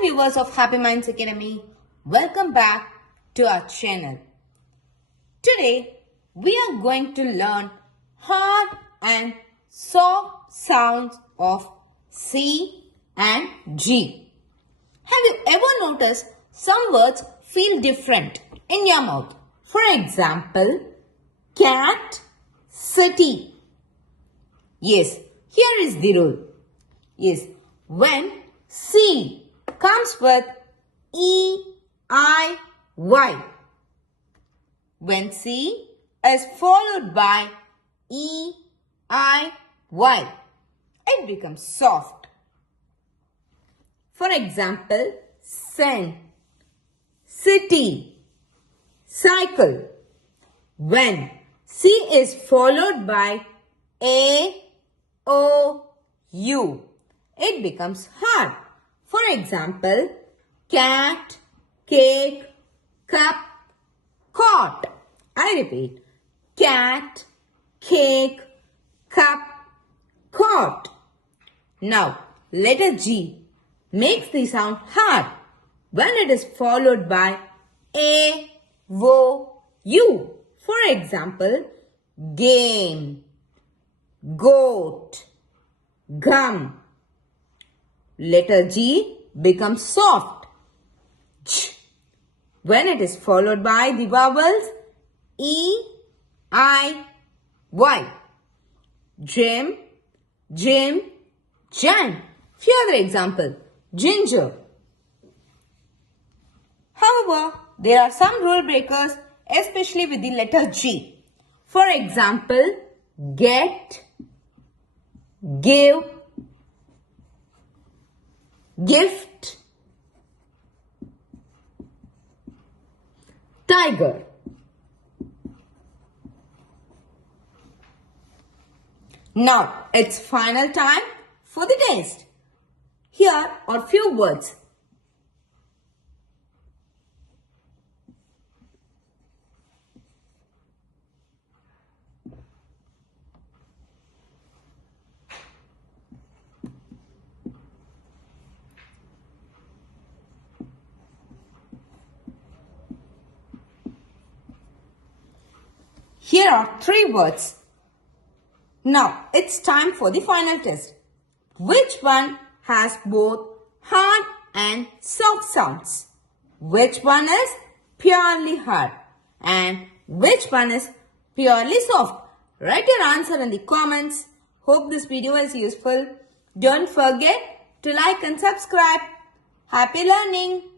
Hello viewers of Happy Minds Academy, welcome back to our channel. Today we are going to learn hard and soft sounds of C and G. Have you ever noticed some words feel different in your mouth? For example, cat, city. Yes, here is the rule. Yes, when C comes with E-I-Y. When C is followed by E-I-Y, it becomes soft. For example, send, city, cycle. When C is followed by A-O-U, it becomes hard. For example, cat, cake, cup, cot. I repeat, cat, cake, cup, cot. Now, letter G makes the sound hard when it is followed by A-O-U. For example, game, goat, gum. Letter G becomes soft when it is followed by the vowels E-I-Y. Gym, gym, jam. Few other examples. Ginger. However, there are some rule breakers, especially with the letter G. For example, get, give, gift, tiger. Now, it's final time for the test. Here are few words. Here are three words. Now, it's time for the final test. Which one has both hard and soft sounds? Which one is purely hard? And which one is purely soft? Write your answer in the comments. Hope this video is useful. Don't forget to like and subscribe. Happy learning!